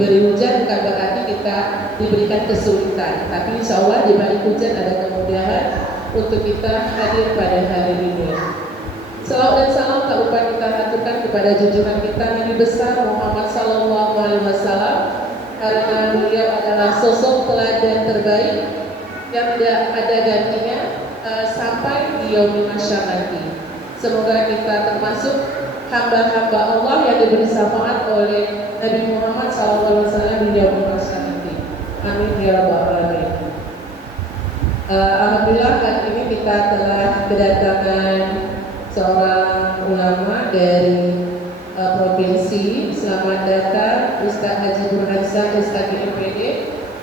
diberi hujan bukan berarti kita diberikan kesulitan, tapi insya Allah di balik hujan ada kemudahan untuk kita hadir pada hari ini. Salawat dan salam tak lupa kita haturkan kepada junjungan kita Nabi besar Muhammad Sallallahu Alaihi Wasallam, karena beliau adalah sosok teladan terbaik yang tidak ada gantinya sampai di yaumil mahsyar nanti. Semoga kita termasuk hamba-hamba Allah yang diberi syafaat oleh Nabi Muhammad SAW di yaumil mahsyar nanti. Amin ya rabbal alamin. Alhamdulillah hari ini kita telah kedatangan seorang ulama dari provinsi. Selamat datang Ustaz Haji Burhansyah, Ustaz di MPD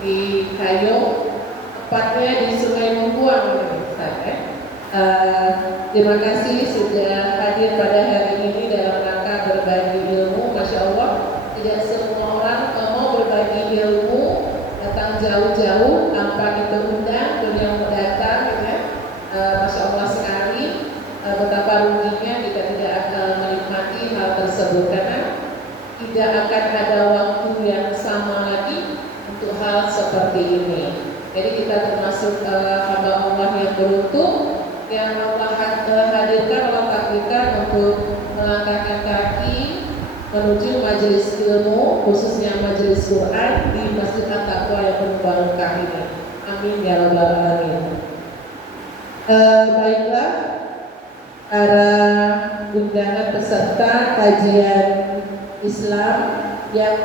di Kayo, tepatnya di Sungai Mengkuang, Ustaz. Terima kasih sudah hadir pada hari ini dalam rangka berbagi ilmu. Masya Allah, tidak semua orang mau berbagi ilmu datang jauh-jauh tanpa kita undang, beliau mau datang, ya. Masya Allah sekali. Betapa ruginya kita tidak akan menikmati hal tersebut, karena tidak akan ada waktu yang sama lagi untuk hal seperti ini. Jadi kita termasuk hamba Allah yang beruntung, yang Allah hadirkan, Allah takdirkan untuk melangkahkan kaki menuju majelis ilmu, khususnya majelis Quran di Masjid At-Taqwa yang penuh barokah ini. Amin ya rabbal alamin. Baiklah, para undangan peserta kajian Islam yang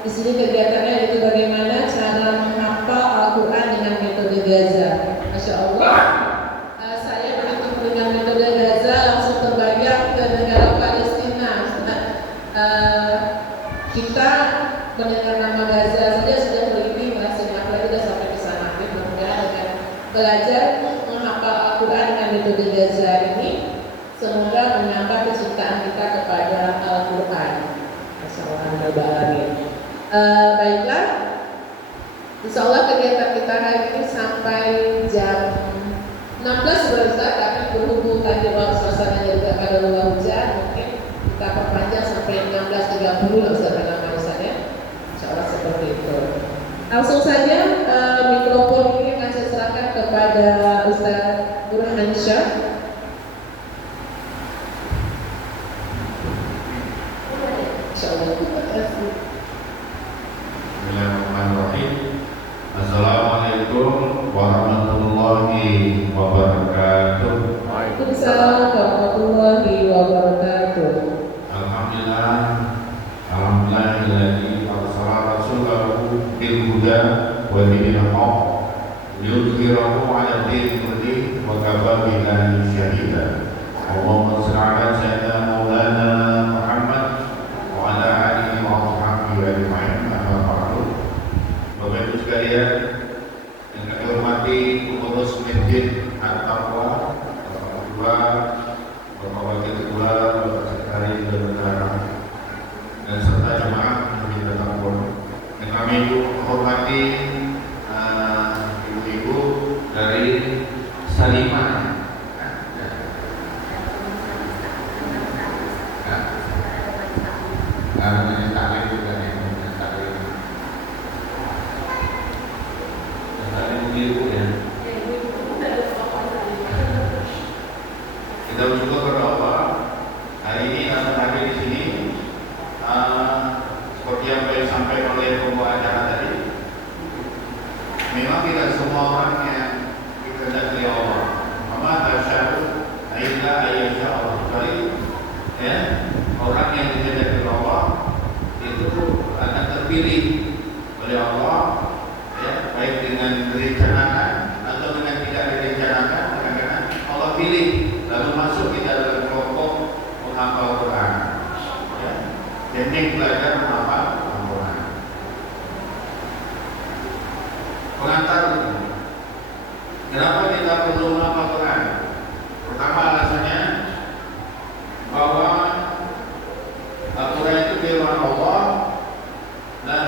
di sini kegiatannya itu bagaimana cara menghafal Al-Quran dengan metode Gaza. Masya Allah, saya begitu dengan metode Gaza langsung terbayang ke negara Palestina. Kita mendengar nama Gaza saja sudah merinding, rasanya apalagi sudah sampai ke sana. Mudah-mudahan dengan belajar menghafal Al-Quran dengan metode Gaza ini, semoga menambah kecintaan kita kepada Al-Quran. Baiklah, insya Allah kegiatan kita hari ini sampai jam 16 berarti, tapi berhubung tadi waktu suasananya juga pada luar hujan, mungkin kita perpanjang sampai 16.30 lah Ustaz nama saya. Insya Allah seperti itu. Langsung saja mikrofon ini akan saya serahkan kepada Ustaz Burhansyah. Bismillahirrahmanirrahim. Assalamualaikum warahmatullahi wabarakatuh. Waalaikumsalam warahmatullahi wabarakatuh. Alhamdulillah, alhamdulillahilladzi arsala rasulahu bil huda wa dinil haqq liyudhhirahu 'ala dini kullihi wa kafa billahi shahida. Allahumma shalli 'ala sayyidina maulana Muhammad wa 'ala alihi wa sahbihi ajma'in. Bapak Ibu sekalian yang kami hormati, pengurus Masjid At-Taqwa, Bapak Ketua, Bapak Wakil Ketua, Bapak Sekretaris Bendahara, dan serta jemaah Masjid At-Taqwa. Yang kami hormati ibu-ibu dari Salimah. Kita bersyukur kepada Allah hari ini kami hadir di sini. Seperti yang saya sampaikan oleh pembawa acara tadi, memang tidak semua orang yang dikehendaki Allah. Mama tasyadu illa ayyasha Allah. Ya, orang yang dikehendaki Allah itu akan terpilih oleh Allah, ya, baik dengan direncanakan atau dengan tidak direncanakan, karena Allah pilih lalu masuk kita dalam kelompok menghafal Quran, ya, teknik belajar menghafal Quran. Pengantar, kenapa kita perlu menghafal Quran? Pertama alasannya bahwa Al-Quran itu firman Allah dan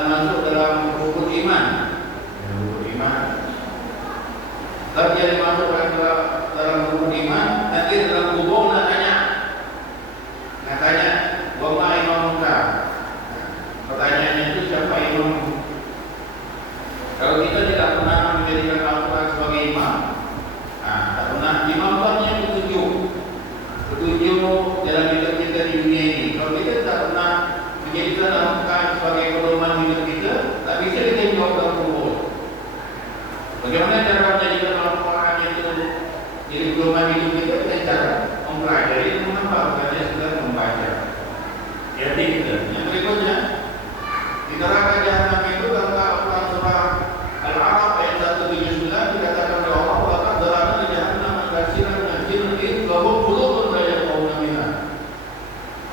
imam. Kalau kita tidak pernah menjadikan Al-Quran sebagai imam, tak pernah imam itu hanya petunjuk dalam hidup kita di dunia ini. Kalau kita tak pernah menjadikan Al-Quran sebagai pedoman hidup kita, tak bisa kita jawab dalam kubur. Bagaimana cara menjadikan Al-Quran itu jadi pedoman hidup kita? Kita cara mempelajari, menghafalkannya, sudah membaca. Jadi kita. Yang berikutnya, di neraka jahanam itu dalam Al-Quran surah Al-A'raf ayat 179 dikatakan oleh Allah, wa qadarana li jahannam kasiran min al-jinni lahum qulubun la yafqahuna biha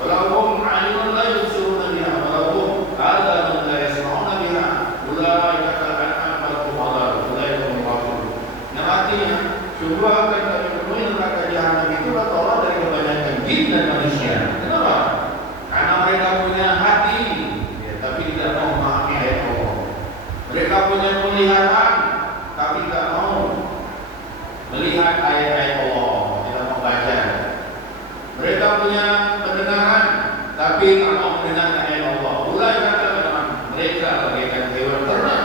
wa lahum 'ayunun la yubsiruna biha wa lahum adhanun la yasma'una biha ulaika kal-an'am bal hum adall ulaika hum ghafilun. Yang artinya sungguh akan kami penuhi neraka jahanam itu kata Allah dari kebanyakan jin dan manusia. Kenapa? Karena mereka punya hati, tapi tidak mau memahami ayat Allah. Mereka punya penglihatan, tapi tidak mau melihat ayat-ayat Allah, tidak mau baca. Mereka punya pendengaran, tapi tidak mau mendengar ayat Allah. Mulai kata mereka bagaikan hewan ternak.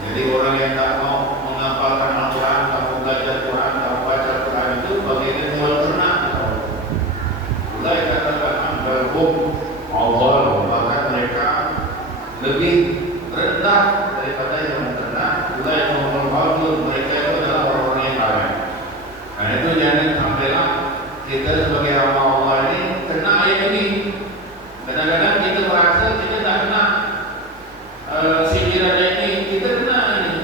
Jadi orang yang tak mau menghafalkan Al-Quran, tak mau belajar Quran, tak mau baca Quran itu bagaikan hewan ternak. Mulai kata berhubung Allah, bahkan mereka lebih rendah daripada yang ternak. Mulai menghafal mereka itu adalah orang-orang yang lalai. Karena itu jangan sampailah kita sebagai hamba Allah ini kena ayat ini. Kadang-kadang kita merasa kita tak kena sindiran ini, kita kena ini.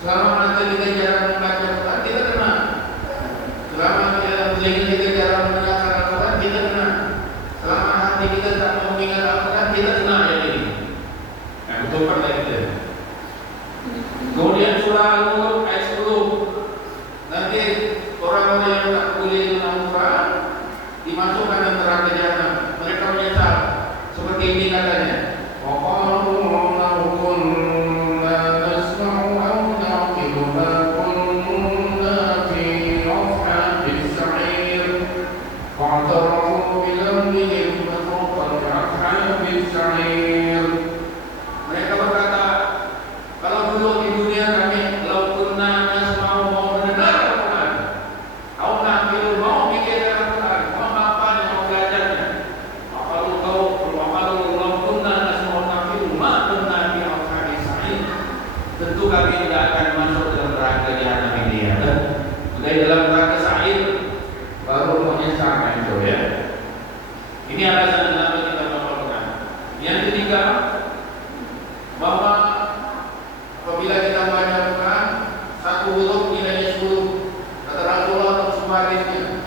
Selama masa kita jarang membaca Quran, kita kena. Selama kita jarang mendengar Al-Quran, kita kena. Selama hati kita tak mengingat Al-Quran, kita kena ayat ini. Nah, betul pada kita. Kemudian surah Al-Mulk ayat 10. Nanti orang-orang yang tak boleh Al-Quran dimasukkan ke neraka jahanam. Mereka menyesal. Seperti ini katanya. Mereka berkata, kalau dulu di dunia kami lau kunna nasma'u mau mendengar Al-Quran, au nahfidu mau mikir Al-Quran, mau hafal, mau belajarnya. Kalau lau kunna nasma'u nahfidu ma kunna fi ashabis sa'ir. Tentu kami tidak akan masuk dalam neraka jahanam ini ya. Sudah dalam neraka sa'ir baru menyesal itu ya. Ini alasan kenapa kita melakukan. Yang ketiga, bahwa apabila kita baca Quran, satu huruf nilainya 10. Kata Rasulullah atau sumarisnya,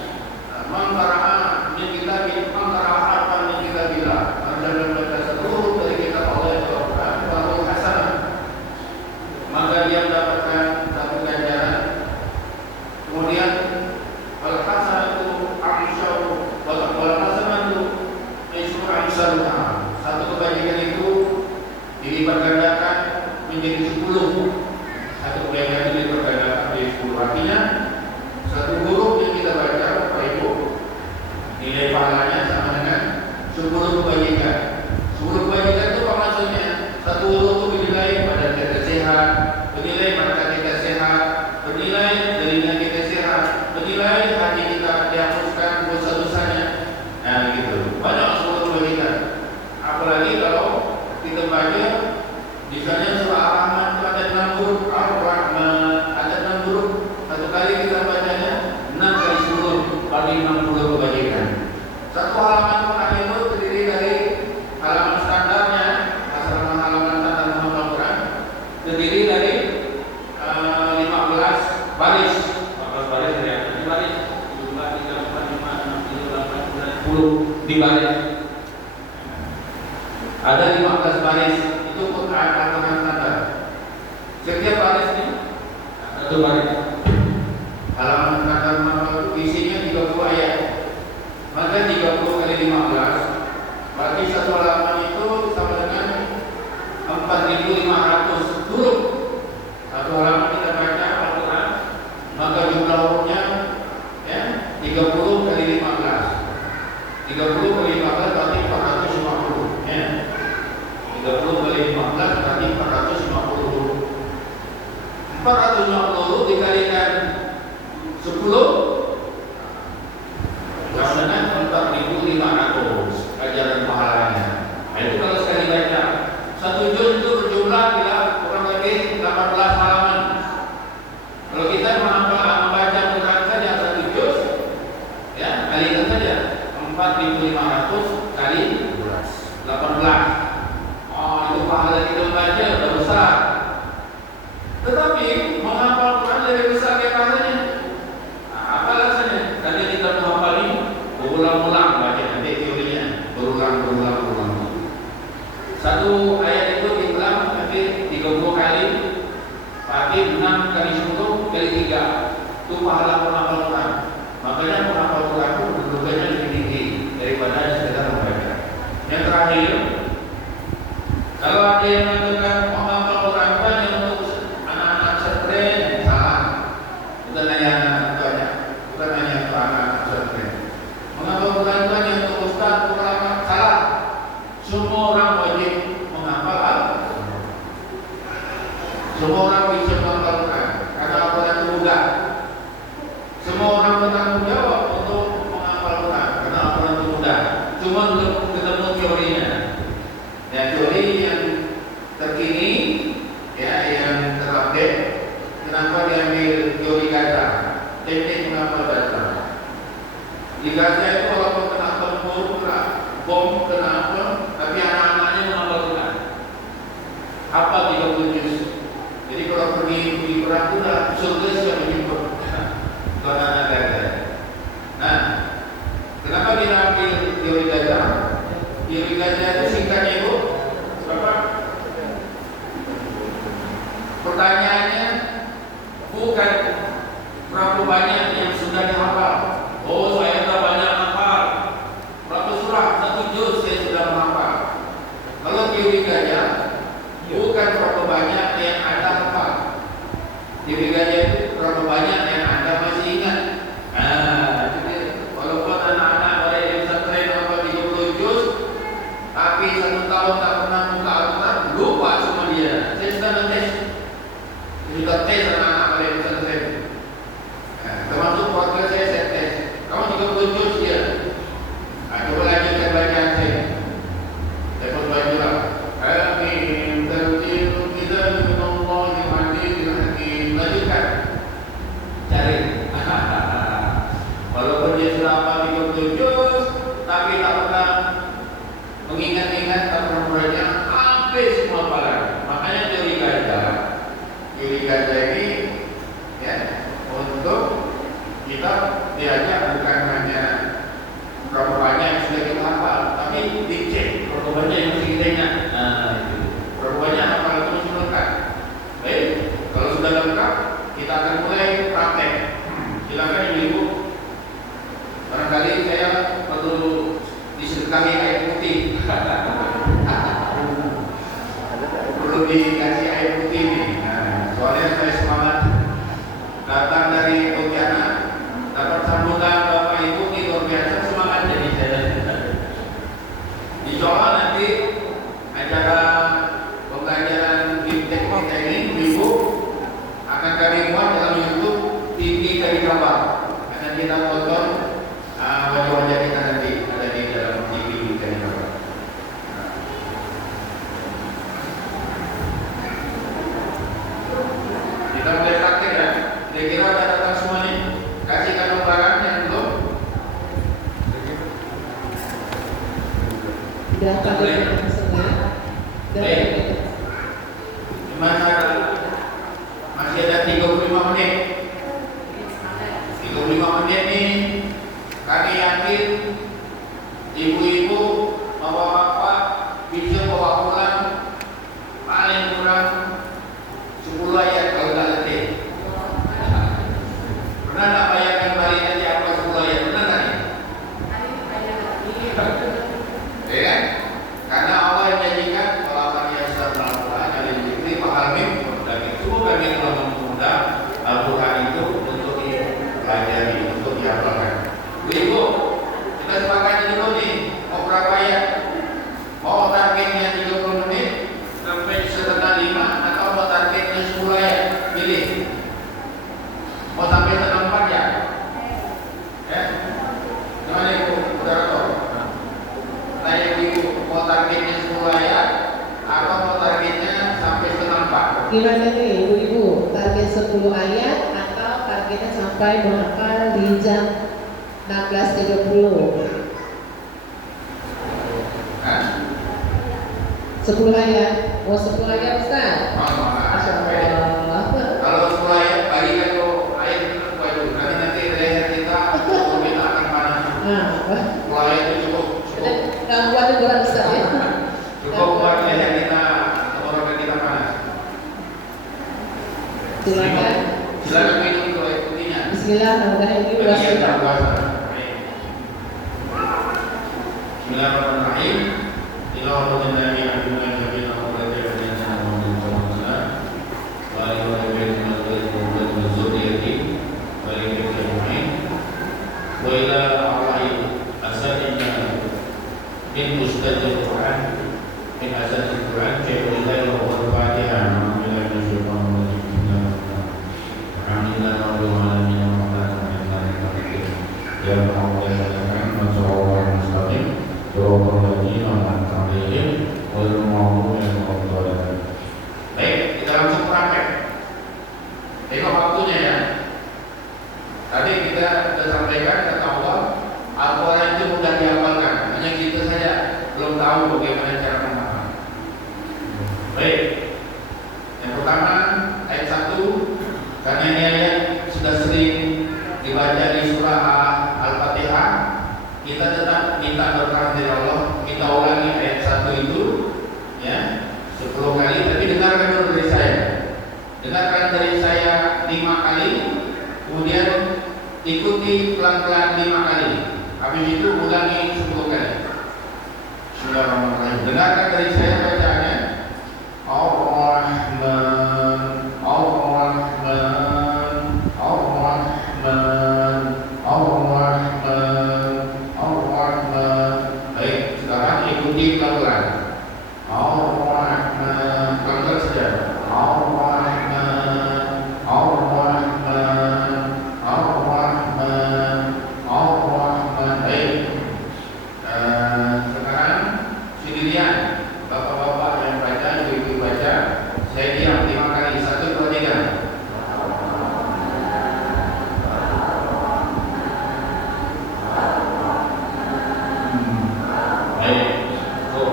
man qara'a min kitabil, man qara'a harfan min kitabillah, anda membaca satu huruf dari kitab Allah yang Al-Quran, falahu hasanah, maka dia mendapatkan satu ganjaran. Kemudian wal hasanatu amsyaru wal hasanatu ismu amsaluha. Satu kebajikan itu dilipat gandakan menjadi 10. Satu kebaikan itu dilipat gandakan menjadi 10. Artinya satu huruf yang kita baca Bapak Ibu, nilai pahalanya sama dengan 10 kebajikan. 10 kebajikan itu apa maksudnya? Satu huruf itu bernilai pada kita sehat, bernilai pada kita sehat, bernilai telinga kita sehat, bernilai hati kita dihapuskan dosa-dosanya. Nah gitu. Banyak 10 kebajikan. Apalagi kalau kita baca misalnya surah Ar-Rahman itu ada 6 huruf, Ar-Rahman ada 6 huruf. Satu kali kita bacanya 6 kali 10 paling 60 kebajikan. Satu halaman Quran itu terdiri dari halaman standarnya, halaman standar menghafal Quran terdiri dari 15 baris. 15 baris ya, 15 baris 2, 3, 4, 5, 6, 7, 8, 9, 10 di baris. Ada 15 baris, itu Quran aturan standar. Setiap baris ini satu baris. Halaman standar isinya 30 ayat. Maka 30 kali 15 berarti satu halaman itu sama dengan 4.500 huruf. Satu halaman kita baca Al-Quran, maka jumlah hurufnya ya 30 kali 15. 30 kali 15 berarti 450 ya. 30 450 dikalikan 10 Rasanya 4.500 ajaran pahalanya. Nah, itu kalau sekali baca satu juz itu berjumlah bila kurang lebih 18 halaman. Kalau kita membaca Quran saja satu juz, ya kalikan saja 4.500 kali 18. Oh, itu pahala kita membaca sudah besar. Tetapi menghafal Quran lebih besar dari pahalanya. Apa alasannya? Tadi kita menghafal ini berulang-ulang baca nanti teorinya berulang. Satu ayat itu diulang nanti 30 kali, pakai 6 kali 10 kali 3. Itu pahala penghafal Quran. Makanya penghafal Quran itu kedudukannya lebih tinggi daripada sekedar membaca. Yang terakhir, kalau ada yang mengatakan menghafal Quran hanya untuk anak-anak pesantren, salah. Bukan hanya anak banyak, bukan hanya untuk anak pesantren. Menghafal Quran hanya untuk ustaz, ulama, salah. Semua orang wajib menghafal Al-Quran. Semua orang bisa menghafal Quran karena Al-Quran itu mudah. Semua orang bertanggung jawab untuk menghafal Quran karena Al-Quran itu mudah. Cuma belum ketemu teorinya. Ya, teori yang terkini, ya, yang terupdate. Kenapa diambil teori Gaza? Teknik menghafal Gaza. Di Gaza itu walaupun kena bom, kena apa, tapi anak-anaknya menghafal Quran. Apa 30 juz. Jadi kalau pergi perang itu dah surga sudah menjemput. Tuan anak Gaza. Nah, kenapa dia ambil teori Gaza? Teori Gaza itu singkatnya itu berapa? Pertanyaannya bukan berapa banyak yang sudah dihafal. Oh, saya sudah banyak hafal. Berapa surah? 1 juz saya sudah menghafal. Kalau teori Gaza bukan berapa banyak yang Anda hafal. Teori Gaza itu berapa banyak yang Anda masih ingat. Jadi walaupun anak-anak dari pesantren hafal 30 juz, tapi 1 tahun tak pernah buka Al-Quran, lupa semua dia. Saya sudah ngetes. Sudah tes anak-anak dari pesantren. Termasuk keluarga saya tes. Kamu 30 juz dia. Coba lanjutkan bacaan saya. Saya pun baca lah. Amin. Tanzilul kitab min Allahil Azizil Hakim. Lanjutkan. Cari. Walaupun dia sudah hafal 30 juz, tapi tak pernah mengingat-ingat, tak pernah membaca habis semua hafalan. Makanya teori Gaza ini, ya, untuk kita diajak bukan hanya berapa banyak yang sudah kita hafal, tapi dicek berapa banyak yang mesti kita ingat. Itu berapa banyak hafal itu mesti lengkap. Baik, kalau sudah lengkap, kita akan mulai praktek. Silakan ibu-ibu. Barangkali saya perlu disedekahi air putih. Perlu dikasih air putih nih. Soalnya saya semangat datang dari Pontianak, dapat sambutan Bapak Ibu ini luar biasa, semangat jadi saya. Insya Allah nanti acara pembelajaran fintech kita ini, Ibu, akan kami buat dalam YouTube TV Kali Kabar. Akan kita tonton wajah-wajah kita nanti ada di dalam TV Kali Kabar. Kita mulai praktek ya. Saya kira ada datang semua nih. Kasihkan lembaran yang belum. Sudah pada setengah. Baik. Gimana? Masih ada 35 menit. 35 menit nih. Kami yakin ibu-ibu, bapak-bapak bisa bawa pulang paling kurang 10 ayat kalau tak letih. Pernah tak bayangkan balik nanti apa 10 ayat? Pernah tak? Ya kan? Karena Allah yang janjikan kalau akan yasarna Al-Quran yang diberi pahalmi, dan itu kami telah mempermudah Al-Quran itu untuk dipelajari, untuk dihafalkan. Ibu, kita sepakati dulu nih, mau berapa ayat? Mau targetnya 30 menit sampai setengah 5 atau mau targetnya 10 ayat? Gimana nih ibu-ibu, target 10 ayat atau targetnya sampai menghafal di jam 16.30? Hah? 10 ayat, 10 ayat Ustaz? Masya Allah. Kalau 10 ayat, bagi kalau ayat itu wajib. Nanti leher kita kita akan panas. Nah, 10 ayat itu cukup. gangguan itu berat Ustaz ya? Cukup buat leher kita, tenggorokan kita panas. Silakan. Silakan minum kalau air putihnya. Bismillahirrahmanirrahim. Ini luas Bagian sekali. puasa. Bismillahirrahmanirrahim. Baik, kita langsung praktek. Tengok waktunya ya. Tadi kita sudah sampaikan kata Allah, Al-Quran itu mudah dihafalkan. Hanya kita saja belum tahu bagaimana cara menghafal. Baik. Yang pertama ayat 1, karena ini ayat sudah sering dibaca di surah Al-Fatihah, kita tetap minta berkah dari Allah. Kita ulangi ayat 1 itu ya 10 kali, tapi dengarkan dulu dari saya. Dengarkan dari saya 5 kali, kemudian ikuti pelan-pelan 5 kali. Habis itu ulangi 10 kali. Bismillahirrahmanirrahim. Dengarkan dari saya bacaannya. Ar-Rahman, Ar-Rahman, Ar-Rahman, Ar-Rahman, Ar-Rahman. Baik, sekarang ikuti pelan-pelan. Ar-Rahman, pelan-pelan saja. Ar-Rahman, Ar-Rahman, Ar-Rahman, Ar-Rahman. Baik. Sekarang sendirian, bapak-bapak yang baca, ibu-ibu baca. Saya diam 5 kali. 1, 2, 3. Baik. Tuh.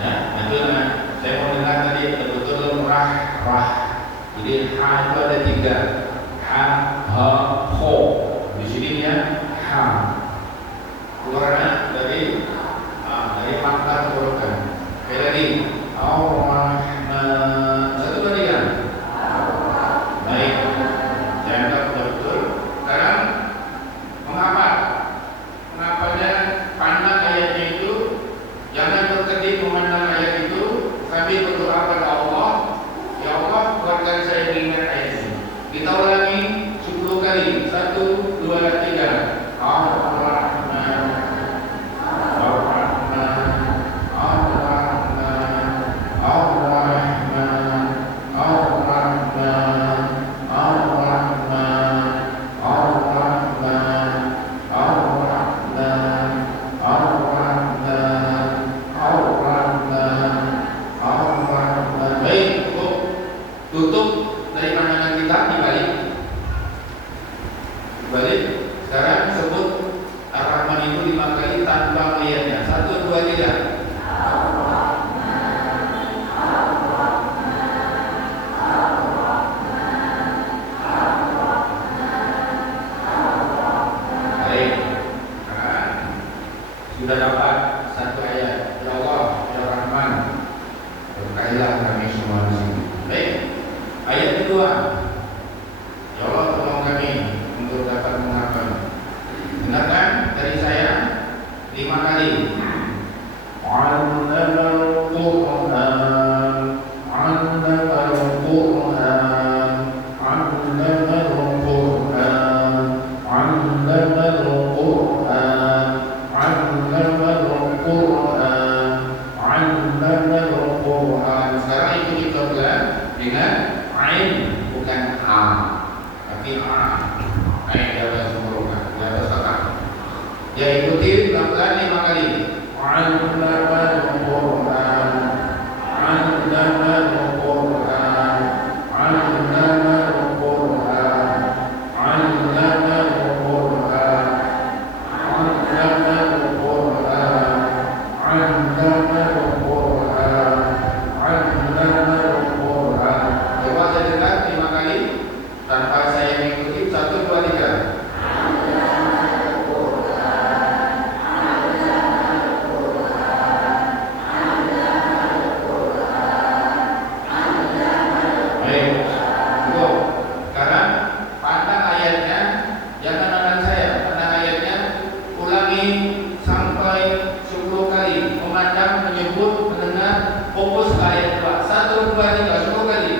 Ya, itu saya mau dengar tadi betul-betul rah. Jadi ha itu ada 3. Ha, ha, ho. Di sini ya ha. Keluarnya dari pangkal tenggorokan. Sekali lagi. Ar-Rahman. 1, 2, 3. Baik. Jaga betul-betul. Sekarang menghafal. Menghafalnya pandang ayatnya itu. Jangan berkedip memandang ayat itu, sambil berdoa kepada Allah. Ya Allah, buatkan saya mengingat ayat ini. Kita ulangi 10 kali. 1, 2, 3. Ar-Rahman, Ar-Rahman, Ar-Rahman, Ar-Rahman, Ar-Rahman, Ar-Rahman, Ar-Rahman, Ar-Rahman, Ar-Rahman, Ar-Rahman, Ar-Rahman. Baik, cukup. Tutup dari pandangan kita, dibalik. Sekarang sebut Ar-Rahman itu 5 kali tanpa ayatnya. 1, 2, 3. Baik. Nah, sudah dapat 1 ayat. Ya Allah, Ya Rahman, berkahilah kami semua di sini. Baik. Ayat kedua. Ya Allah, tolong kami untuk dapat menghafal. Dengarkan dari saya 5 kali. Allamal Qur'an, Allamal Qur'an, Allamal Qur'an, Allamal Qur'an, Allamal Qur'an, Allamal Qur'an. Sekarang ikuti pelan-pelan dengan ain, bukan a, tapi a. Ain di atas tenggorokan, di atas otak. Ya, ikuti pelan-pelan 5 kali. Allamal Qur'an, Allamal Qur'an, ayat 2. 1, 2, 3, 10 kali.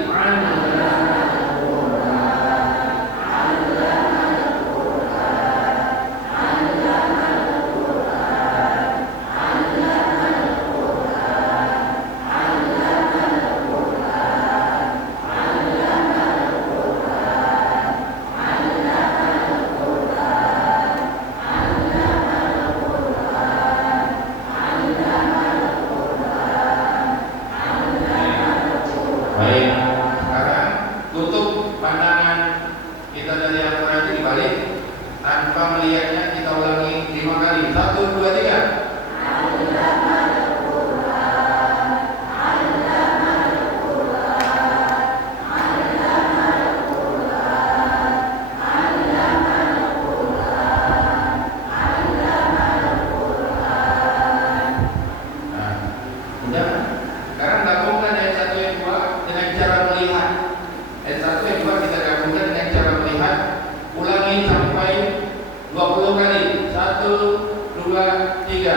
Baik, sekarang tutup pandangan kita dari Al-Quran itu dibalik tanpa melihatnya, kita ulangi 5 kali. 1, 2, 3. Nah, udah. Sekarang gabungkan ayat 1 yang 2 dengan cara melihat. Ayat 1 yang 2 kita gabungkan dengan cara melihat. Ulangi sampai 20 kali. 1, 2, 3.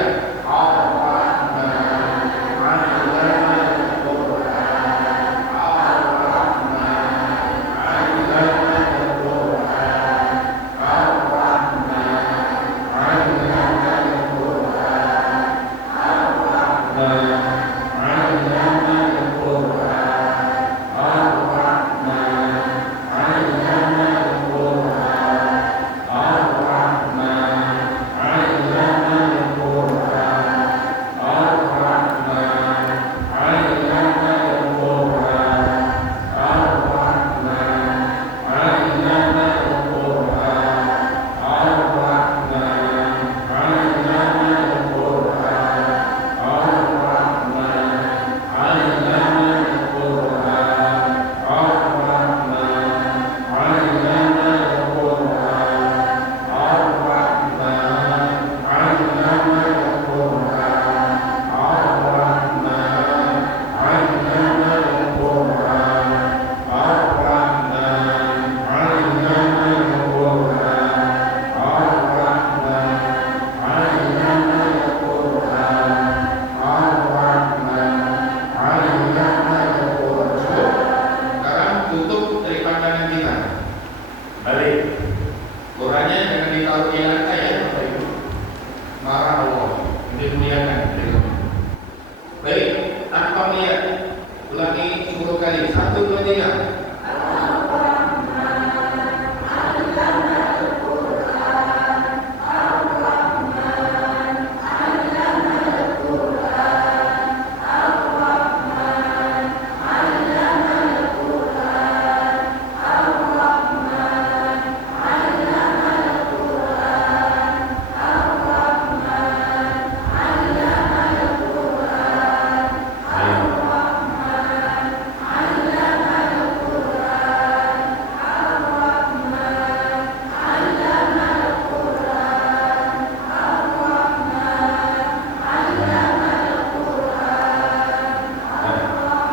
Sekarang tutup dari pandangan kita. Balik. Qurannya jangan ditaruh di lantai ya, Bapak Ibu. Marah Allah. Ini muliakan. Baik, tanpa melihat. Ulangi 10 kali. 1, 2, 3.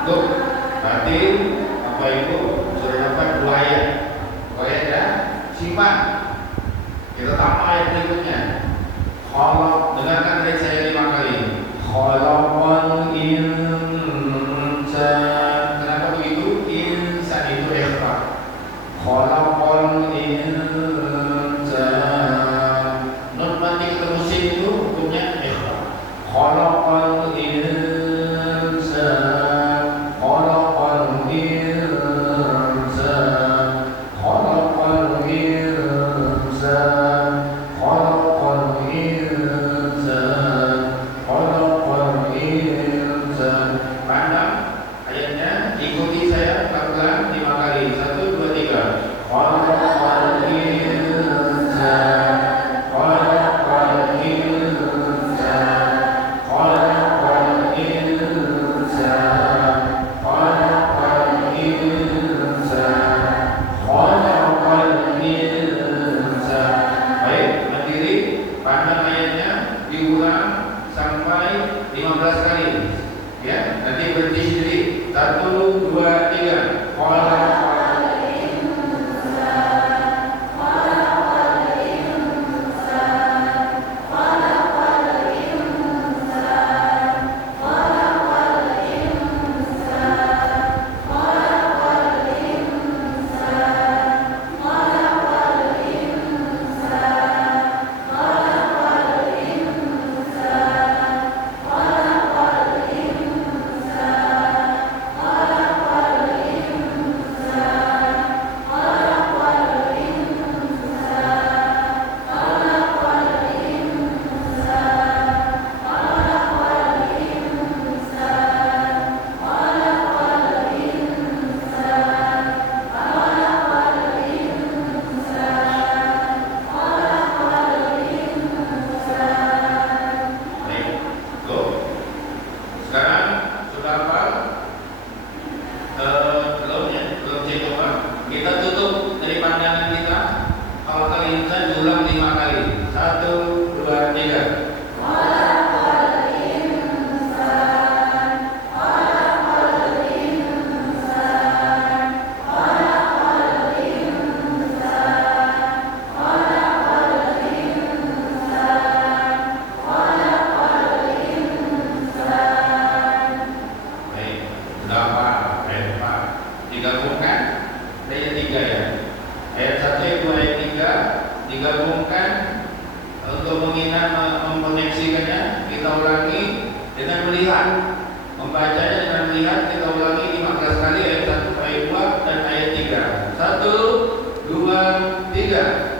Tuh, berarti Bapak Ibu sudah dapat 2 ayat. 2 ayat ya. Simak. Kita tambah ayat berikutnya. Kalau dengarkan dari saya 5 kali. Khalaqal insan. Kenapa begitu? Insan itu ikhfa. Khalaqal insan. Nun mati ketemu sin itu hukumnya ikhfa. Khalaqal insan. Belum ya, belum saya coba. Kita tutup dari pandangan kita. Kalau kali insan diulang 5 kali. 1, 2, 3. Baik, berapa? Ayat 4. Digabungkan ayat 3 ya. Ayat 1, ayat 2, ayat 3 digabungkan untuk memkoneksikannya. Kita ulangi dengan melihat, membacanya dengan melihat. Kita ulangi 15 kali ayat 1, ayat 2 dan ayat 3. 1, 2, 3.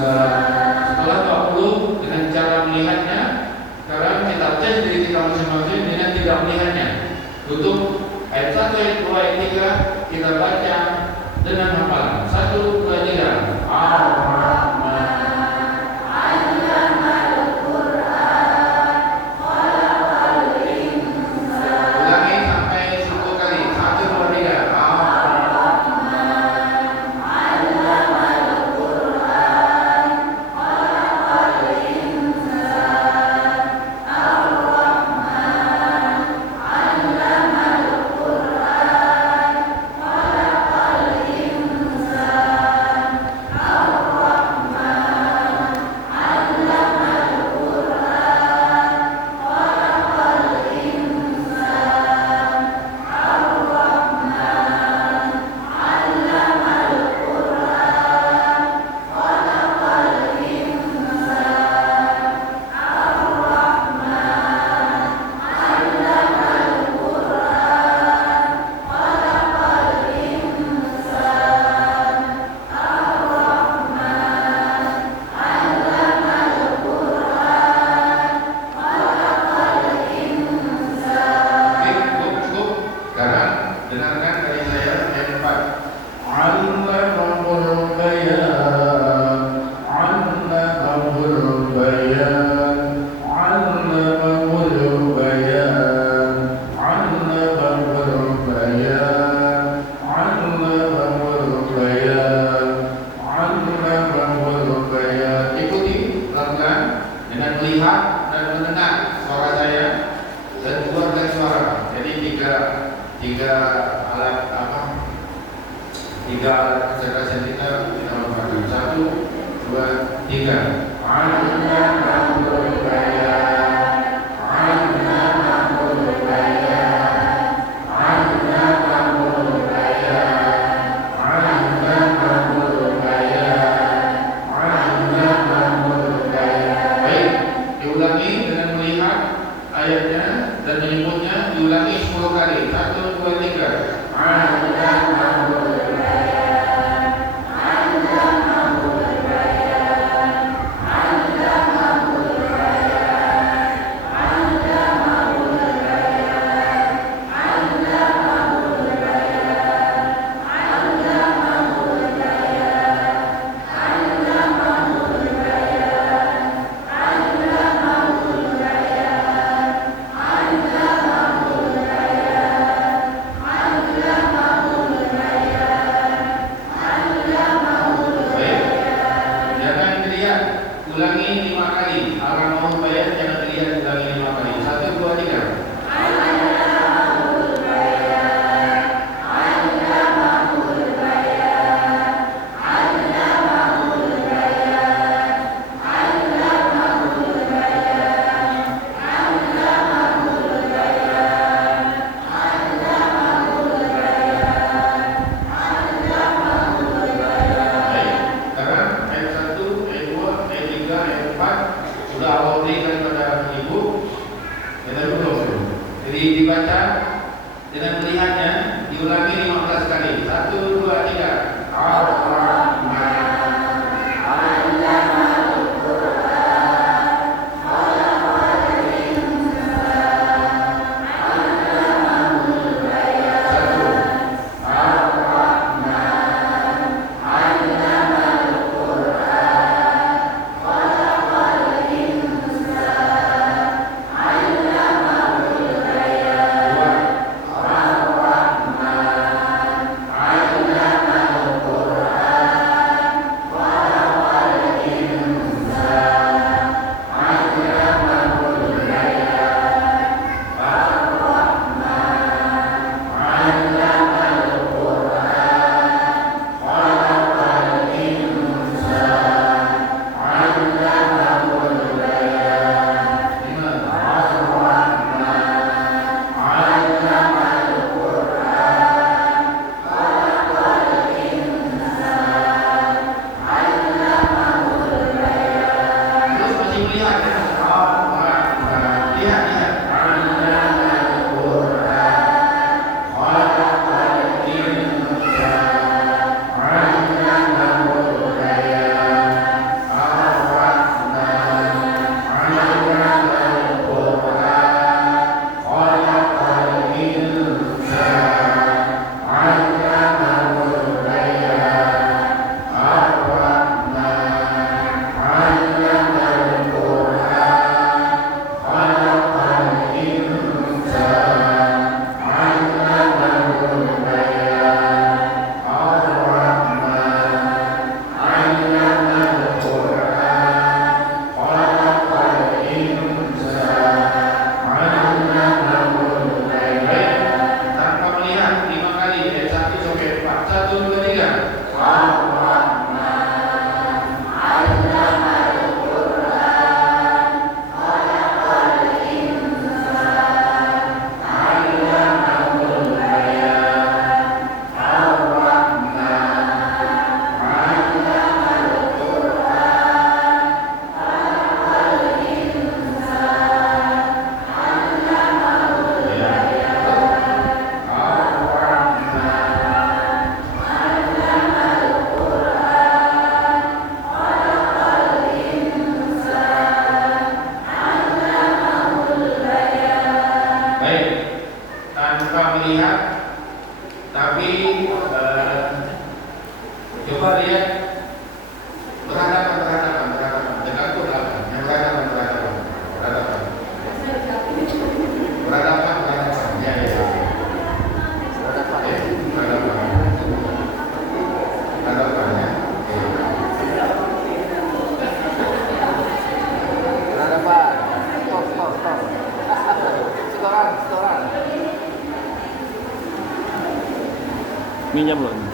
Setelah 20 dengan cara melihatnya, sekarang kita tes diri kita masing-masing dengan tidak melihatnya. Tutup ayat 1, ayat 2, ayat 3 kita baca dengan hafalan. 1, 2, 3. Ulangi sampai 10 kali. 1, 2, 3. tiga alat Tiga alat kecerdasan kita menggunakan 1, 2, 3. Alna mamul bayan, alna mamul bayan, alna mamul bayan, alna mamul bayan, alna mamul bayan. Baik, diulangi dengan melihat ayatnya dan menyebutnya, diulangi 10 kali. 1, 2, 3. Alna mamul ulangi 5 kali. Alam mau bayar jangan dilihat, ulangi 5 kali. 1, 2, 3. Sudah Allah berikan kepada ibu, kita belum. Jadi dibaca dengan melihatnya, diulangi 15 kali. 1, 2, 3. Ar-Rahman. Coba lihat berhadapan, dengan Quran, yang berhadapan, ya, berhadapan, ya. Minyak belum?